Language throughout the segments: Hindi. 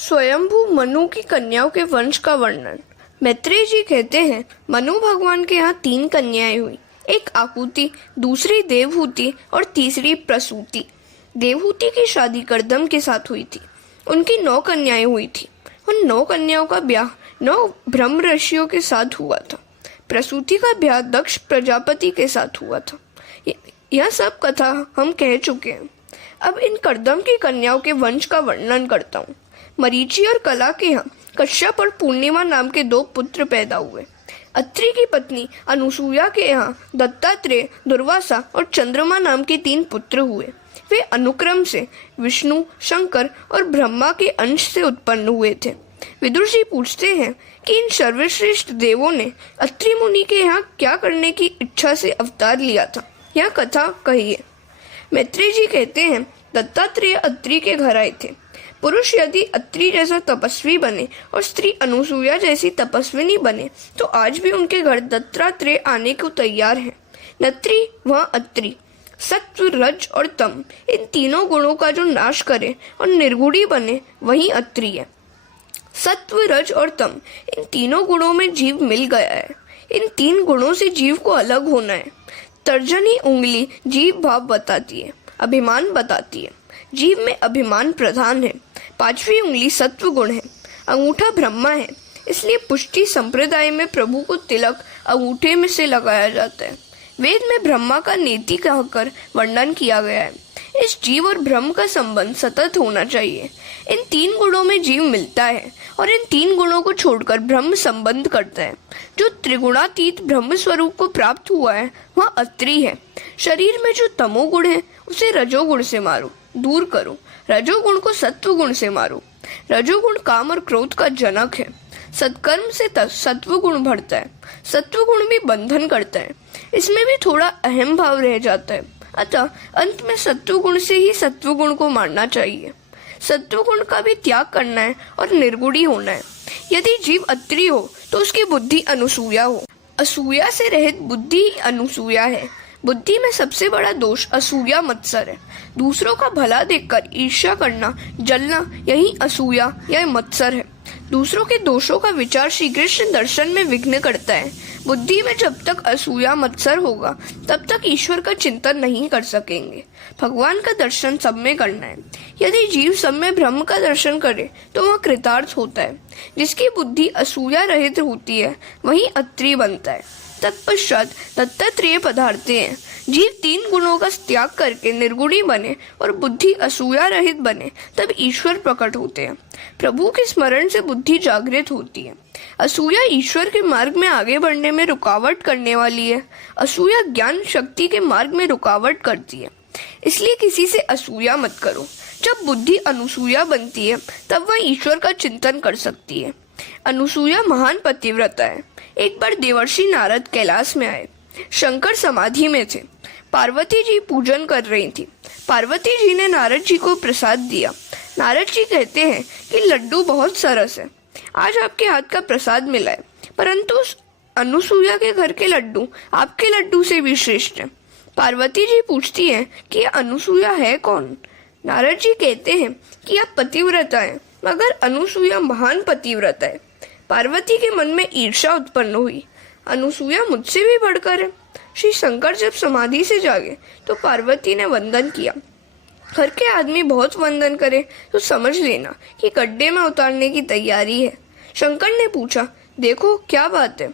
स्वयंभू मनु की कन्याओं के वंश का वर्णन। मैत्रेय जी कहते हैं, मनु भगवान के यहाँ 3 कन्याएं हुई। एक आहुति, दूसरी देवहूति और तीसरी प्रसूति। देवहूति की शादी कर्दम के साथ हुई थी। उनकी 9 कन्याएं हुई थी। उन 9 कन्याओं का ब्याह 9 ब्रह्म ऋषियों के साथ हुआ था। प्रसूति का ब्याह दक्ष प्रजापति के साथ हुआ था। यह सब कथा हम कह चुके हैं। अब इन कर्दम की कन्याओं के वंश का वर्णन करता हूँ। मरीचि और कला के यहाँ कश्यप और पूर्णिमा नाम के 2 पुत्र पैदा हुए। अत्रि की पत्नी अनुसूया के यहाँ दत्तात्रेय, दुर्वासा और चंद्रमा नाम के 3 पुत्र हुए। वे अनुक्रम से विष्णु, शंकर और ब्रह्मा के अंश से उत्पन्न हुए थे। विदुर जी पूछते हैं कि इन सर्वश्रेष्ठ देवों ने अत्रि मुनि के यहाँ क्या करने की इच्छा से अवतार लिया था, यह कथा कहिए। मैत्रेय जी कहते हैं, दत्तात्रेय अत्रि के घर आए थे। पुरुष यदि अत्रि जैसा तपस्वी बने और स्त्री अनुसूया जैसी तपस्विनी बने तो आज भी उनके घर दत्तात्रेय आने को तैयार है। नत्री वह अत्रि, सत्व, रज और तम, इन तीनों गुणों का जो नाश करे और निर्गुणी बने वही अत्रि है। सत्व, रज और तम, इन तीनों गुणों में जीव मिल गया है। इन 3 गुणों से जीव को अलग होना है। तर्जनी उंगली जीव भाव बताती है, अभिमान बताती है। जीव में अभिमान प्रधान है। 5वीं उंगली सत्व गुण है। अंगूठा ब्रह्मा है, इसलिए पुष्टि संप्रदाय में प्रभु को तिलक अंगूठे में से लगाया जाता है। वेद में ब्रह्मा का नेति कहकर वर्णन किया गया है। इस जीव और ब्रह्म का संबंध सतत होना चाहिए। इन 3 गुणों में जीव मिलता है और इन 3 गुणों को छोड़कर ब्रह्म संबंध करता है। जो त्रिगुणातीत ब्रह्म स्वरूप को प्राप्त हुआ है वह अत्रि है। शरीर में जो तमोगुण है उसे रजोगुण से मारो, दूर करो। रजोगुण को सत्वगुण से मारो। रजोगुण काम और क्रोध का जनक है। सत्कर्म से सत्वगुण बढ़ता है। सत्वगुण भी बंधन करता है, इसमें भी थोड़ा अहम भाव रह जाता है। अतः अंत में सत्वगुण से ही सत्वगुण को मारना चाहिए। सत्वगुण का भी त्याग करना है और निर्गुणी होना है। यदि जीव अत्रि हो तो उसकी बुद्धि अनुसूया हो। असूया से रहित बुद्धि अनुसूया है। बुद्धि में सबसे बड़ा दोष असूया मत्सर है। दूसरों का भला देखकर ईर्ष्या करना, जलना, यही असूया या मत्सर है। दूसरों के दोषों का विचार श्री कृष्ण दर्शन में विघ्न करता है। बुद्धि में जब तक असूया मत्सर होगा तब तक ईश्वर का चिंतन नहीं कर सकेंगे। भगवान का दर्शन सब में करना है। यदि जीव सब में ब्रह्म का दर्शन करे तो वह कृतार्थ होता है। जिसकी बुद्धि असूया रहित होती है वही अत्रि बनता है। तत्पश्चात दत्तात्रेय पधारते हैं। जीव 3 गुणों का त्याग करके निर्गुणी बने और बुद्धि असूया रहित बने तब ईश्वर प्रकट होते हैं। प्रभु के स्मरण से बुद्धि जागृत होती है। असूया ईश्वर के मार्ग में आगे बढ़ने में रुकावट करने वाली है। असूया ज्ञान शक्ति के मार्ग में रुकावट करती है। इसलिए किसी से असूया मत करो। जब बुद्धि अनुसूया बनती है तब वह ईश्वर का चिंतन कर सकती है। अनुसूया महान पतिव्रता है। एक बार देवर्षि नारद कैलाश में आए। शंकर समाधि में थे। पार्वती जी पूजन कर रही थी। पार्वती जी ने नारद जी को प्रसाद दिया। नारद जी कहते हैं कि लड्डू बहुत सरस है, आज आपके हाथ का प्रसाद मिला है, परंतु उस अनुसूया के घर के लड्डू आपके लड्डू से भी श्रेष्ठ है। पार्वती जी पूछती हैं कि यह अनुसूया है कौन? नारद जी कहते हैं कि यह पतिव्रता है, मगर अनुसूया महान पतिव्रता है। पार्वती के मन में ईर्ष्या उत्पन्न हुई। अनुसूया मुझसे भी बढ़कर है। श्री शंकर जब समाधि से जागे तो पार्वती ने वंदन किया। घर के आदमी बहुत वंदन करे तो समझ लेना कि गड्ढे में उतारने की तैयारी है। शंकर ने पूछा, देखो क्या बात है?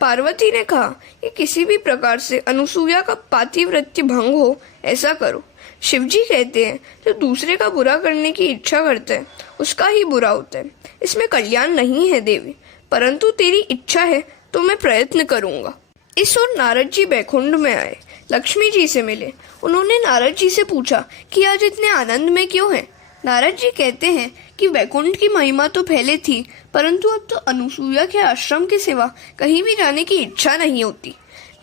पार्वती ने कहा कि किसी भी प्रकार से अनुसूया का पातिव्रत्य भंग हो ऐसा करो। शिवजी कहते हैं, जो दूसरे का बुरा करने की इच्छा करता है उसका ही बुरा होता है। इसमें कल्याण नहीं है देवी, परंतु तेरी इच्छा है तो मैं प्रयत्न करूंगा। इस ओर नारद जी बैकुंठ में आए। लक्ष्मी जी से मिले। उन्होंने नारद जी से पूछा कि आज इतने आनंद में क्यों हैं? नारद जी कहते हैं कि वैकुंठ की महिमा तो पहले थी, परंतु अब तो अनुसूया के आश्रम के सिवा कहीं भी जाने की इच्छा नहीं होती।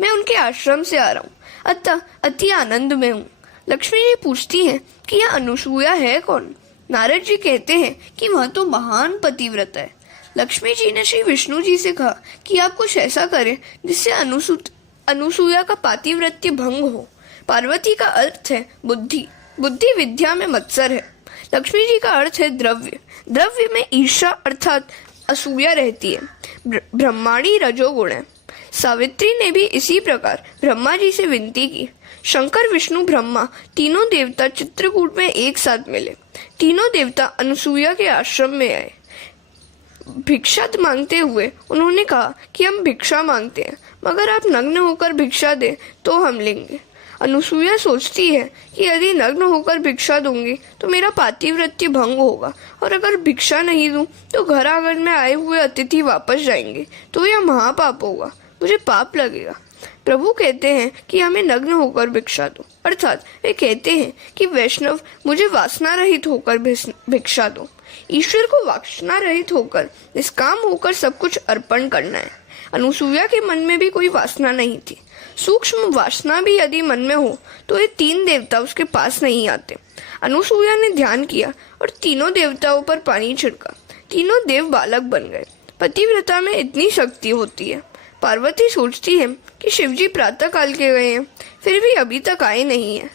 मैं उनके आश्रम से आ रहा हूँ, अतः अति आनंद में हूँ। लक्ष्मी जी पूछती हैं कि यह अनुसूया है कौन? नारद जी कहते हैं कि वह तो महान पतिव्रता है। लक्ष्मी जी ने श्री विष्णु जी से कहा कि आप कुछ ऐसा करें जिससे अनुसूया का पातिव्रत्य भंग हो। पार्वती का अर्थ है बुद्धि। बुद्धि विद्या में मत्सर है। लक्ष्मी जी का अर्थ है द्रव्य। द्रव्य में ईर्ष्या अर्थात असूया रहती है। ब्रह्माणी रजोगुण है। सावित्री ने भी इसी प्रकार ब्रह्मा जी से विनती की। शंकर, विष्णु, ब्रह्मा तीनों देवता चित्रकूट में एक साथ मिले। तीनों देवता अनुसूया के आश्रम में आए। भिक्षा मांगते हुए उन्होंने कहा कि हम भिक्षा मांगते हैं, मगर आप नग्न होकर भिक्षा दें तो हम लेंगे। अनुसूया सोचती है कि यदि नग्न होकर भिक्षा दूंगी तो मेरा पातिव्रत्य भंग होगा, और अगर भिक्षा नहीं दूं तो घर आंगन में आए हुए अतिथि वापस जाएंगे तो यह महापाप होगा, मुझे पाप लगेगा। प्रभु कहते हैं कि हमें नग्न होकर भिक्षा दो, अर्थात वे कहते हैं कि वैष्णव मुझे वासना रहित होकर भिक्षा दो। ईश्वर को वासना रहित होकर, निष्काम होकर सब कुछ अर्पण करना है। अनुसूया के मन में भी कोई वासना नहीं थी। सूक्ष्म वासना भी यदि मन में हो तो ये तीन देवता उसके पास नहीं आते। अनुसूया ने ध्यान किया और तीनों देवताओं पर पानी छिड़का। तीनों देव बालक बन गए। पतिव्रता में इतनी शक्ति होती है। पार्वती सोचती है कि शिवजी प्रातः काल के गए हैं, फिर भी अभी तक आए नहीं है।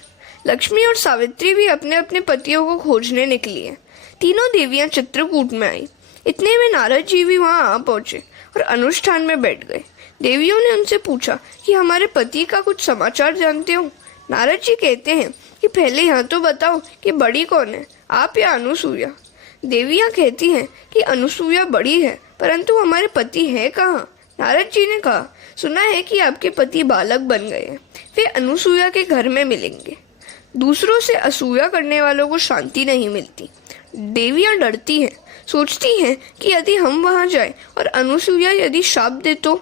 लक्ष्मी और सावित्री भी अपने अपने पतियों को खोजने निकली है। तीनों देवियां चित्रकूट में आई। इतने में नारद जी भी वहां आ पहुंचे और अनुष्ठान में बैठ गए। देवियों ने उनसे पूछा कि हमारे पति का कुछ समाचार जानते हो? नारद जी कहते हैं कि पहले यह तो बताओ कि बड़ी कौन है, आप या अनुसूया? देवियां कहती हैं कि अनुसूया बड़ी है, परंतु हमारे पति है कहाँ? नारद जी ने कहा, सुना है कि आपके पति बालक बन गए हैं, वे अनुसूया के घर में मिलेंगे। दूसरों से असूया करने वालों को शांति नहीं मिलती। देवियां डरती हैं, सोचती हैं कि यदि हम वहां जाएं और अनुसूया यदि शाप दे तो?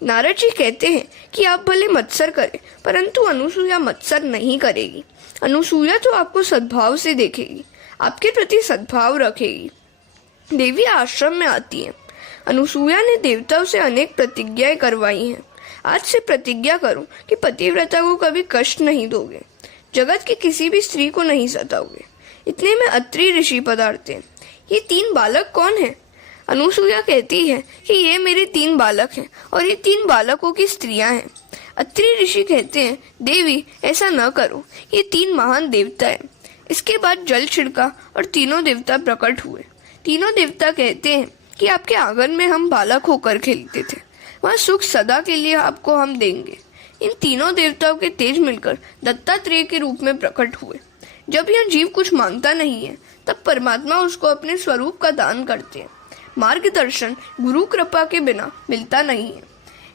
नारद जी कहते हैं कि आप भले मत्सर करें, परंतु अनुसूया मत्सर नहीं करेगी। अनुसूया तो आपको सद्भाव से देखेगी, आपके प्रति सद्भाव रखेगी। देवियां आश्रम में आती हैं। अनुसूया ने देवताओं से अनेक प्रतिज्ञाएं करवाई हैं। आज से प्रतिज्ञा करो कि पतिव्रता को कभी कष्ट नहीं दोगे, जगत की किसी भी स्त्री को नहीं सताओगे। इतने में अत्रि ऋषि पधारते। ये तीन बालक कौन है? अनुसूया कहती है कि ये मेरे तीन बालक हैं और ये तीन बालकों की स्त्रियां हैं। अत्रि ऋषि कहते हैं, देवी ऐसा न करो, ये तीन महान देवता हैं। इसके बाद जल छिड़का और तीनों देवता प्रकट हुए। तीनों देवता कहते हैं कि आपके आंगन में हम बालक होकर खेलते थे, वहाँ सुख सदा के लिए आपको हम देंगे। इन तीनों देवताओं के तेज मिलकर दत्तात्रेय के रूप में प्रकट हुए। जब यह जीव कुछ मांगता नहीं है, तब परमात्मा उसको अपने स्वरूप का दान करते हैं। मार्गदर्शन गुरु कृपा के बिना मिलता नहीं है।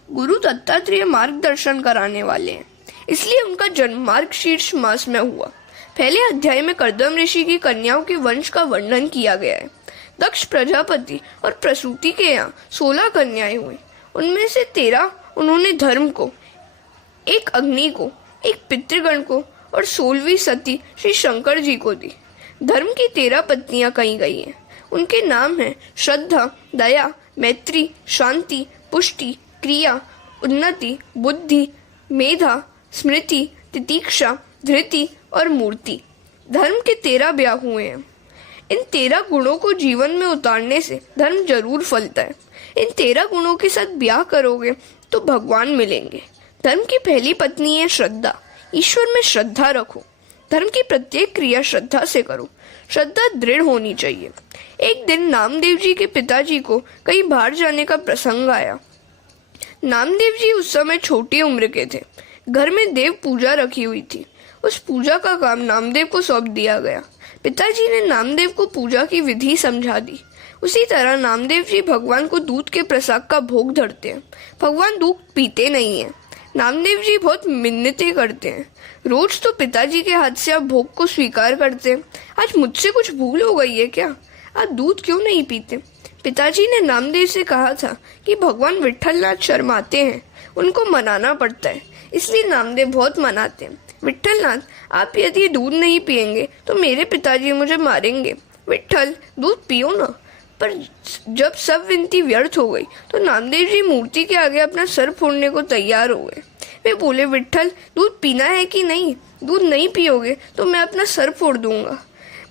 गुरु दत्तात्रेय मार्गदर्शन कराने वाले हैं, इसलिए उनका जन्म मार्गशीर्ष मास में हुआ। पहले अध्याय में कर्दम ऋषि की कन्याओं के वंश का वर्णन किया गया है। दक्ष प्रजापति और प्रसूति के यहाँ 16 कन्याएं हुई। उनमें से 13 उन्होंने धर्म को, एक अग्नि को, एक पितृगण को और 16वीं सती श्री शंकर जी को दी। धर्म की 13 पत्नियां कही गई हैं। उनके नाम हैं श्रद्धा, दया, मैत्री, शांति, पुष्टि, क्रिया, उन्नति, बुद्धि, मेधा, स्मृति, तितीक्षा, धृति और मूर्ति। धर्म के 13 ब्याह हुए हैं। इन 13 गुणों को जीवन में उतारने से धर्म जरूर फलता है। इन 13 गुणों के साथ ब्याह करोगे तो भगवान मिलेंगे। धर्म की पहली पत्नी है श्रद्धा। ईश्वर में श्रद्धा रखो। धर्म की प्रत्येक क्रिया श्रद्धा से करो। श्रद्धा दृढ़ होनी चाहिए। एक दिन नामदेव जी के पिताजी को कहीं बाहर जाने का प्रसंग आया। नामदेव जी उस समय छोटी उम्र के थे। घर में देव पूजा रखी हुई थी। उस पूजा का काम नामदेव को सौंप दिया गया। पिताजी ने नामदेव को पूजा की विधि समझा दी। उसी तरह नामदेव जी भगवान को दूध के प्रसाद का भोग धरते हैं। भगवान दूध पीते नहीं है। नामदेव जी बहुत मिन्नतें करते हैं। रोज तो पिताजी के हाथ से आप भोग को स्वीकार करते हैं। आज मुझसे कुछ भूल हो गई है क्या? आप दूध क्यों नहीं पीते? पिताजी ने नामदेव से कहा था कि भगवान विट्ठलनाथ शर्माते हैं, उनको मनाना पड़ता है, इसलिए नामदेव बहुत मनाते हैं। विट्ठलनाथ, आप यदि दूध नहीं पिएंगे तो मेरे पिताजी मुझे मारेंगे। विट्ठल, दूध पियो ना। पर जब सब विनती व्यर्थ हो गई तो नामदेव जी मूर्ति के आगे अपना सर फोड़ने को तैयार हो गए। वे बोले, विट्ठल, दूध पीना है कि नहीं? दूध नहीं पियोगे तो मैं अपना सर फोड़ दूंगा।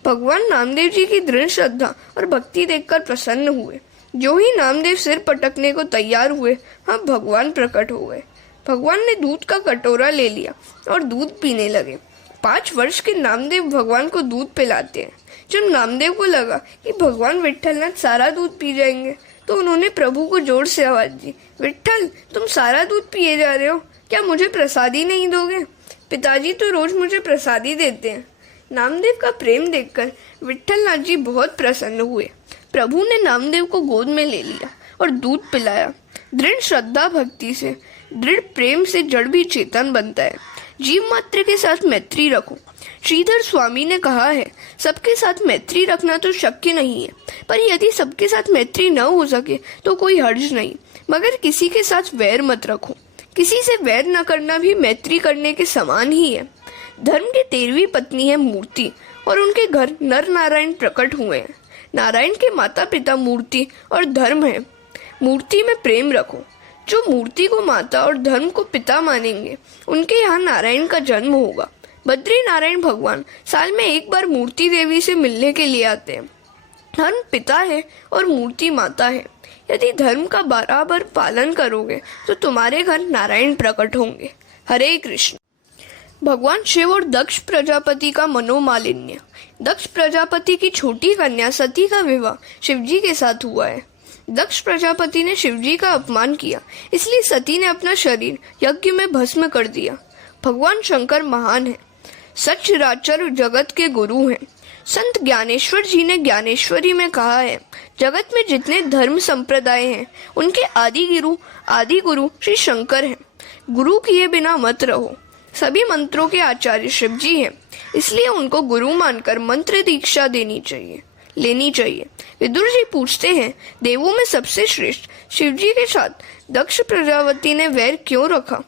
भगवान नामदेव जी की दृढ़ श्रद्धा और भक्ति देखकर प्रसन्न हुए। जो ही नामदेव सिर पटकने को तैयार हुए, हाँ, भगवान प्रकट हो गए। भगवान ने दूध का कटोरा ले लिया और दूध पीने लगे। 5 वर्ष के नामदेव भगवान को दूध पिलाते हैं। जब नामदेव को लगा कि भगवान विट्ठलनाथ सारा दूध पी जाएंगे तो उन्होंने प्रभु को जोर से आवाज दी, विट्ठल तुम सारा दूध पिए जा रहे हो, क्या मुझे प्रसादी नहीं दोगे? पिताजी तो रोज मुझे प्रसादी देते हैं। नामदेव का प्रेम देखकर विट्ठलनाथ जी बहुत प्रसन्न हुए। प्रभु ने नामदेव को गोद में ले लिया और दूध पिलाया। दृढ़ श्रद्धा भक्ति से, दृढ़ प्रेम से जड़ भी चेतन बनता है। जीव मात्र के साथ मैत्री रखो। श्रीधर स्वामी ने कहा है, सबके साथ मैत्री रखना तो शक्य नहीं है, पर यदि सबके साथ मैत्री न हो सके तो कोई हर्ज नहीं, मगर किसी के साथ वैर मत रखो। किसी से वैर न करना भी मैत्री करने के समान ही है। धर्म की 13वीं पत्नी है मूर्ति और उनके घर नर नारायण प्रकट हुए हैं। नारायण के माता पिता मूर्ति और धर्म है। मूर्ति में प्रेम रखो। जो मूर्ति को माता और धर्म को पिता मानेंगे उनके यहाँ नारायण का जन्म होगा। बद्री नारायण भगवान साल में एक बार मूर्ति देवी से मिलने के लिए आते हैं। धर्म पिता है और मूर्ति माता है। यदि धर्म का बराबर पालन करोगे तो तुम्हारे घर नारायण प्रकट होंगे। हरे कृष्ण। भगवान शिव और दक्ष प्रजापति का मनोमालिन्य। दक्ष प्रजापति की छोटी कन्या सती का विवाह शिवजी के साथ हुआ है। दक्ष प्रजापति ने शिवजी का अपमान किया, इसलिए सती ने अपना शरीर यज्ञ में भस्म कर दिया। भगवान शंकर महान है, सचराचर जगत के गुरु हैं। संत ज्ञानेश्वर जी ने ज्ञानेश्वरी में कहा है, जगत में जितने धर्म संप्रदाय हैं उनके आदि गुरु श्री शंकर हैं। गुरु किए बिना मत रहो। सभी मंत्रों के आचार्य शिवजी हैं, इसलिए उनको गुरु मानकर मंत्र दीक्षा लेनी चाहिए। विदुर जी पूछते हैं, देवों में सबसे श्रेष्ठ शिवजी के साथ दक्ष प्रजापति ने वैर क्यों रखा?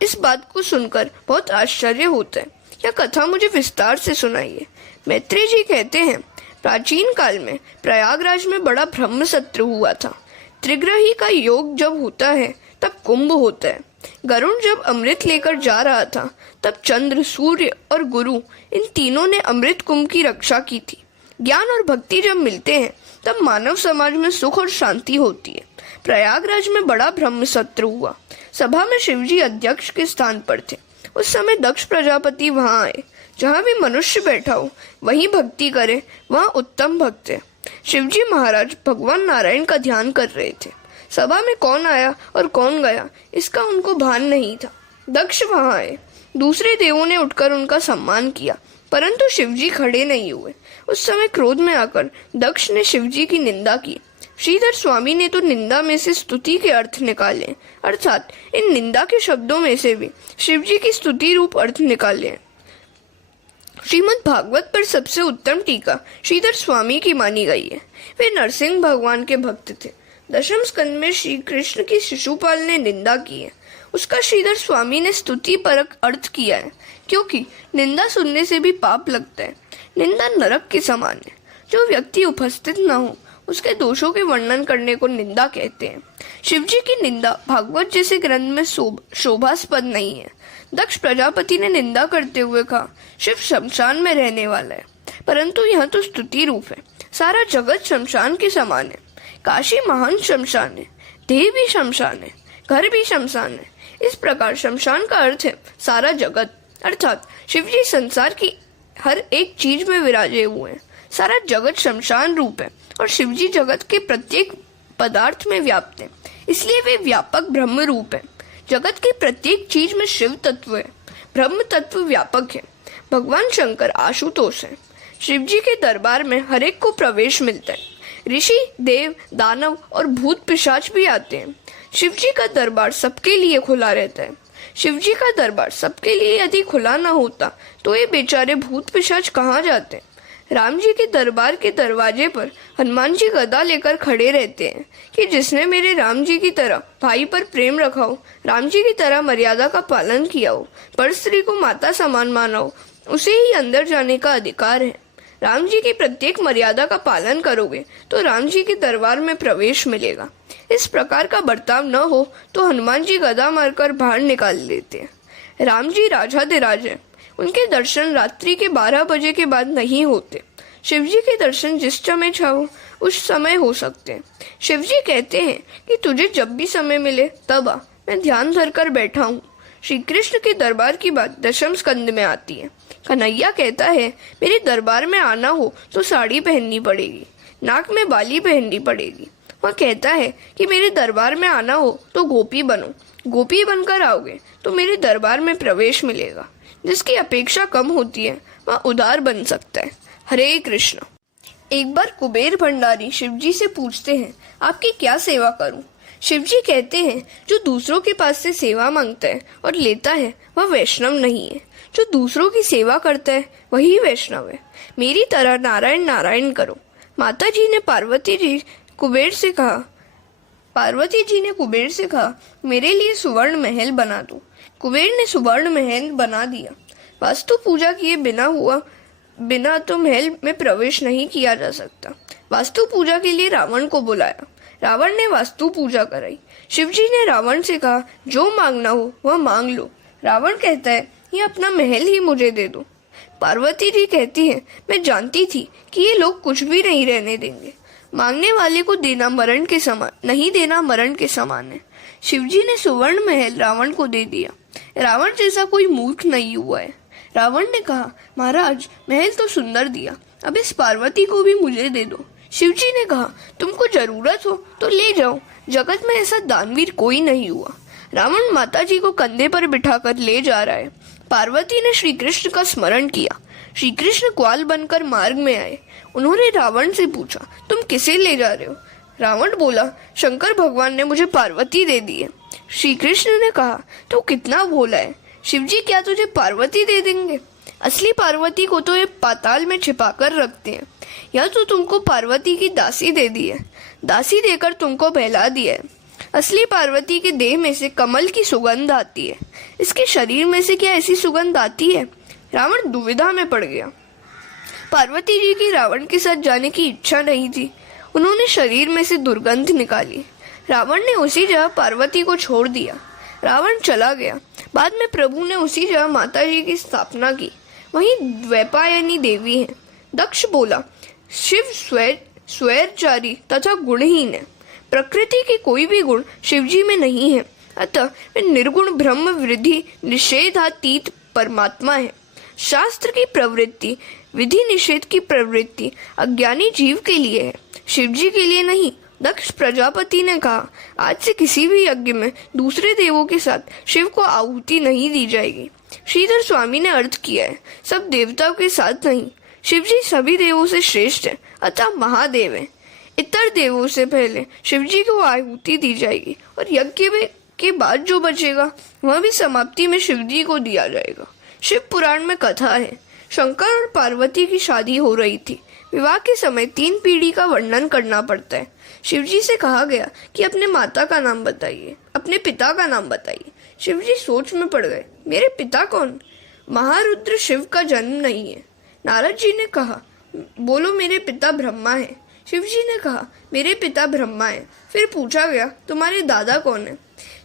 इस बात को सुनकर बहुत आश्चर्य होता है। यह कथा मुझे विस्तार से सुनाइए। मैत्रेय जी कहते हैं, प्राचीन काल में प्रयागराज में बड़ा ब्रह्म सत्र हुआ था। त्रिग्रही का योग जब होता है तब कुंभ होता है। गरुण जब अमृत लेकर जा रहा था तब चंद्र, सूर्य और गुरु इन तीनों ने अमृत कुंभ की रक्षा की थी। ज्ञान और भक्ति जब मिलते हैं तब मानव समाज में सुख और शांति होती है। प्रयागराज में बड़ा ब्रह्म सत्र हुआ। सभा में शिवजी अध्यक्ष के स्थान पर थे। उस समय दक्ष प्रजापति वहां आए। जहां भी मनुष्य बैठा हो वहीं भक्ति करे, वहां उत्तम भक्त है। शिवजी महाराज भगवान नारायण का ध्यान कर रहे थे। सभा में कौन आया और कौन गया इसका उनको भान नहीं था। दक्ष वहां आए। दूसरे देवों ने उठकर उनका सम्मान किया, परंतु शिवजी खड़े नहीं हुए। उस समय क्रोध में आकर दक्ष ने शिवजी की निंदा की। श्रीधर स्वामी ने तो निंदा में से स्तुति के अर्थ निकाले, अर्थात इन निंदा के शब्दों में से भी शिवजी की स्तुति रूप अर्थ निकाले। श्रीमद् भागवत पर सबसे उत्तम टीका श्रीधर स्वामी की मानी गई है। वे नरसिंह भगवान के भक्त थे। दशम स्कंद में श्री कृष्ण की शिशुपाल ने निंदा की है, उसका श्रीधर स्वामी ने स्तुति परक अर्थ किया है, क्योंकि निंदा सुनने से भी पाप लगता है। निंदा नरक के समान है। जो व्यक्ति उपस्थित न हो उसके दोषों के वर्णन करने को निंदा कहते हैं। शिवजी की निंदा भागवत जैसे ग्रंथ में शोभास्पद नहीं है। दक्ष प्रजापति ने निंदा करते हुए कहा, शिव शमशान में रहने वाला है, परंतु यह तो स्तुति रूप है। सारा जगत शमशान के समान है। काशी महान शमशान है, देह भी शमशान है, घर भी शमशान है। इस प्रकार शमशान का अर्थ है सारा जगत, अर्थात शिवजी संसार की हर एक चीज में विराजे हुए हैं। सारा जगत शमशान रूप है और शिवजी जगत के प्रत्येक पदार्थ में व्याप्त है, इसलिए वे व्यापक ब्रह्म रूप है। जगत की प्रत्येक चीज में शिव तत्व है, ब्रह्म तत्व व्यापक है। भगवान शंकर आशुतोष है। शिवजी के दरबार में हर एक को प्रवेश मिलता है। ऋषि, देव, दानव और भूत पिशाच भी आते हैं। शिवजी का दरबार सबके लिए खुला रहता है। शिवजी का दरबार सबके लिए यदि खुला न होता तो ये बेचारे भूत पिशाच कहाँ जाते? राम जी के दरबार के दरवाजे पर हनुमान जी गदा लेकर खड़े रहते हैं कि जिसने मेरे राम जी की तरह भाई पर प्रेम रखा हो, राम जी की तरह मर्यादा का पालन किया हो, पर स्त्री को माता समान माना हो, उसे ही अंदर जाने का अधिकार है। राम जी की प्रत्येक मर्यादा का पालन करोगे तो राम जी के दरबार में प्रवेश मिलेगा। इस प्रकार का बर्ताव न हो तो हनुमान जी गदा मारकर बाहर निकाल देते हैं। राम जी राजाधिराज है। उनके दर्शन रात्रि के 12 बजे के बाद नहीं होते। शिवजी के दर्शन जिस समय चाहो उस समय हो सकते हैं। शिवजी कहते हैं कि तुझे जब भी समय मिले तब आ, मैं ध्यान धर कर बैठा हूँ। श्री कृष्ण के दरबार की बात दशम स्कंद में आती है। कन्हैया कहता है, मेरे दरबार में आना हो तो साड़ी पहननी पड़ेगी, नाक में बाली पहननी पड़ेगी। वह कहता है कि मेरे दरबार में आना हो तो गोपी बनो, गोपी बनकर आओगे तो मेरे दरबार में प्रवेश मिलेगा। जिसकी अपेक्षा कम होती है वह उदार बन सकता है। हरे कृष्ण। एक बार कुबेर भंडारी शिवजी से पूछते हैं, आपकी क्या सेवा करूं? शिवजी कहते हैं, जो दूसरों के पास से सेवा मांगता है और लेता है वह वैष्णव नहीं है, जो दूसरों की सेवा करता है वही वैष्णव है। मेरी तरह नारायण नारायण करो। माता जी ने पार्वती जी ने कुबेर से कहा, मेरे लिए सुवर्ण महल बना दो। कुबेर ने सुवर्ण महल बना दिया। वास्तु पूजा किए बिना तो महल में प्रवेश नहीं किया जा सकता। वास्तु पूजा के लिए रावण को बुलाया। रावण ने वास्तु पूजा कराई। शिवजी ने रावण से कहा, जो मांगना हो वह मांग लो। रावण कहता है, ये अपना महल ही मुझे दे दो। पार्वती जी कहती है, मैं जानती थी कि ये लोग कुछ भी नहीं रहने देंगे। मांगने वाले को देना मरण के समान, नहीं देना मरण के समान है। शिवजी ने सुवर्ण महल रावण को दे दिया। रावण जैसा कोई मूर्ख नहीं हुआ है। रावण ने कहा, महाराज महल तो सुंदर दिया, अब इस पार्वती को भी मुझे दे दो। शिवजी ने कहा, तुमको जरूरत हो तो ले जाओ, जगत में ऐसा दानवीर कोई नहीं हुआ। रावण माता जी को कंधे पर बिठाकर ले जा रहा है। पार्वती ने श्री कृष्ण का स्मरण किया। श्री कृष्ण ग्वाल बनकर मार्ग में आए। उन्होंने रावण से पूछा, तुम किसे ले जा रहे हो? रावण बोला, शंकर भगवान ने मुझे पार्वती दे दी है। श्री कृष्ण ने कहा, तू कितना भोला है, शिवजी क्या तुझे पार्वती दे देंगे? असली पार्वती को तो ये पाताल में छिपा कर रखते हैं। यह तो तुमको पार्वती की दासी दे दी है, दासी देकर तुमको बहला दिया है। असली पार्वती के देह में से कमल की सुगंध आती है, इसके शरीर में से क्या ऐसी सुगंध आती है? रावण दुविधा में पड़ गया। पार्वती जी की रावण के साथ जाने की इच्छा नहीं थी। उन्होंने शरीर में से दुर्गंध निकाली। रावण ने उसी जगह पार्वती को छोड़ दिया। रावण चला गया। बाद में प्रभु ने उसी जगह माता जी की स्थापना की। वहीं द्वैपायनी देवी है। दक्ष बोला, शिव स्वैरचारी तथा गुणहीन है। प्रकृति के कोई भी गुण शिवजी में नहीं है, अतः वे निर्गुण ब्रह्म वृद्धि निषेधातीत परमात्मा है। शास्त्र की प्रवृत्ति, विधि निषेध की प्रवृत्ति अज्ञानी जीव के लिए है, शिवजी के लिए नहीं। दक्ष प्रजापति ने कहा, आज से किसी भी यज्ञ में दूसरे देवों के साथ शिव को आहुति नहीं दी जाएगी। श्रीधर स्वामी ने अर्थ किया है, सब देवताओं के साथ नहीं। शिवजी सभी देवों से श्रेष्ठ है, अतः महादेव है। इतर देवों से पहले शिवजी को आहुति दी जाएगी और यज्ञ के बाद जो बचेगा वह भी समाप्ति में शिवजी को दिया जाएगा। शिव पुराण में कथा है, शंकर और पार्वती की शादी हो रही थी। विवाह के समय 3 पीढ़ी का वर्णन करना पड़ता है। शिवजी से कहा गया कि अपने माता का नाम बताइए, अपने पिता का नाम बताइए। शिवजी सोच में पड़ गए, मेरे पिता कौन? महारुद्र शिव का जन्म नहीं है। नारद जी ने कहा, बोलो मेरे पिता ब्रह्मा है। शिवजी ने कहा, मेरे पिता ब्रह्मा है। फिर पूछा गया, तुम्हारे दादा कौन है?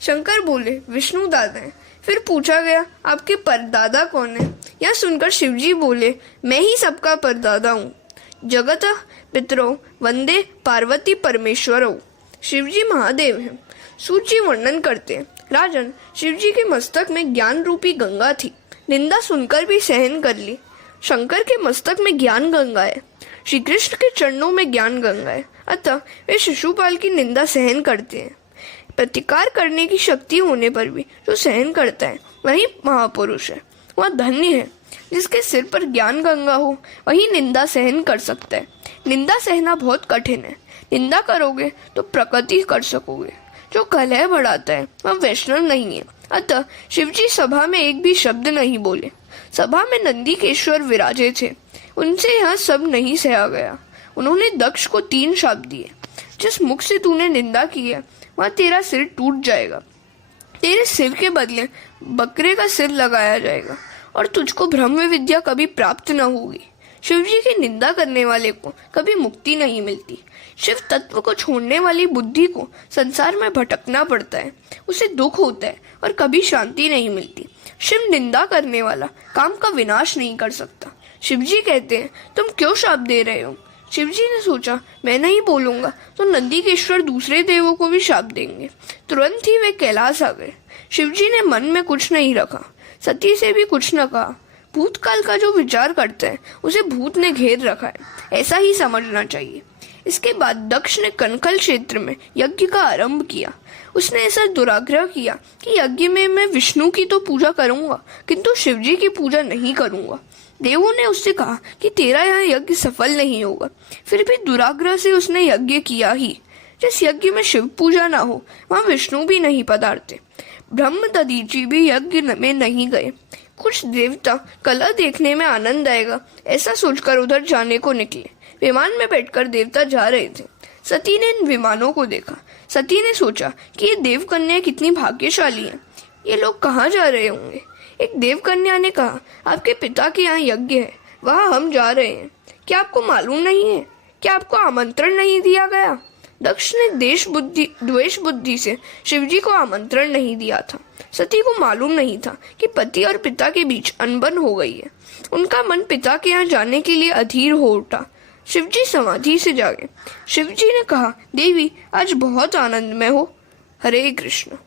शंकर बोले, विष्णु दादा है। फिर पूछा गया, आपके परदादा कौन है? यह सुनकर शिवजी बोले, मैं ही सबका परदादा हूँ। जगतः पितरो वंदे पार्वती परमेश्वरौ। शिवजी महादेव हैं। सूची वर्णन करते हैं, राजन, शिवजी के मस्तक में ज्ञान रूपी गंगा थी। निंदा सुनकर भी सहन कर ली। शंकर के मस्तक में ज्ञान गंगा है, श्री कृष्ण के चरणों में ज्ञान गंगा है, अतः वे शिशुपाल की निंदा सहन करते हैं। प्रतिकार करने की शक्ति होने पर भी जो सहन करता है वही महापुरुष है। वह धन्य है जिसके सिर पर ज्ञान गंगा हो, वही निंदा सहन कर सकता है। निंदा सहना बहुत कठिन है। निंदा करोगे तो प्रगति कर सकोगे। जो कलह बढ़ाता है वह वैष्णव नहीं है। अतः शिवजी सभा में एक भी शब्द नहीं बोले। सभा में नंदीकेश्वर विराजे थे, उनसे यह सब नहीं सहा गया। उन्होंने दक्ष को 3 शाप दिए, जिस मुख से तूने निंदा की है वह तेरा सिर टूट जाएगा, तेरे सिर के बदले बकरे का सिर लगाया जाएगा और तुझको ब्रह्म विद्या कभी प्राप्त न होगी। शिवजी की निंदा करने वाले को कभी मुक्ति नहीं मिलती। शिव तत्व को छोड़ने वाली बुद्धि को संसार में भटकना पड़ता है, उसे दुख होता है और कभी शांति नहीं मिलती। शिव निंदा करने वाला काम का विनाश नहीं कर सकता। शिवजी कहते हैं, तुम क्यों शाप दे रहे हो? शिवजी ने सोचा, मैं नहीं बोलूंगा तो नंदीकेश्वर दूसरे देवों को भी शाप देंगे। तुरंत ही वे कैलाश आ गए। शिवजी ने मन में कुछ नहीं रखा, सती से भी कुछ न कहा। भूतकाल का जो विचार करते हैं उसे भूत ने घेर रखा है, ऐसा ही समझना चाहिए। इसके बाद दक्ष ने कनकल क्षेत्र में यज्ञ का आरंभ किया। उसने ऐसा दुराग्रह किया कि यज्ञ में मैं विष्णु की तो पूजा करूंगा, किंतु शिवजी की पूजा नहीं करूंगा। देवों ने उससे कहा कि तेरा यहाँ यज्ञ सफल नहीं होगा। फिर भी दुराग्रह से उसने यज्ञ किया ही। जिस यज्ञ में शिव पूजा ना हो वहाँ विष्णु भी नहीं पधारते। ब्रह्म दधीची भी यज्ञ में नहीं गए। कुछ देवता कला देखने में आनंद आएगा ऐसा सोचकर उधर जाने को निकले। विमान में बैठकर देवता जा रहे थे। सती ने इन विमानों को देखा। सती ने सोचा कि ये देव कन्या कितनी भाग्यशाली हैं। ये लोग कहाँ जा रहे होंगे। एक देव कन्या ने कहा, आपके पिता के यहाँ यज्ञ है, वहाँ हम जा रहे हैं। क्या आपको मालूम नहीं है? क्या आपको आमंत्रण नहीं दिया गया? दक्ष ने द्वेष बुद्धि से शिवजी को आमंत्रण नहीं दिया था। सती को मालूम नहीं था कि पति और पिता के बीच अनबन हो गई है। उनका मन पिता के यहाँ जाने के लिए अधीर हो उठा। शिवजी समाधि से जागे। शिवजी ने कहा, देवी आज बहुत आनंद में हो। हरे कृष्ण।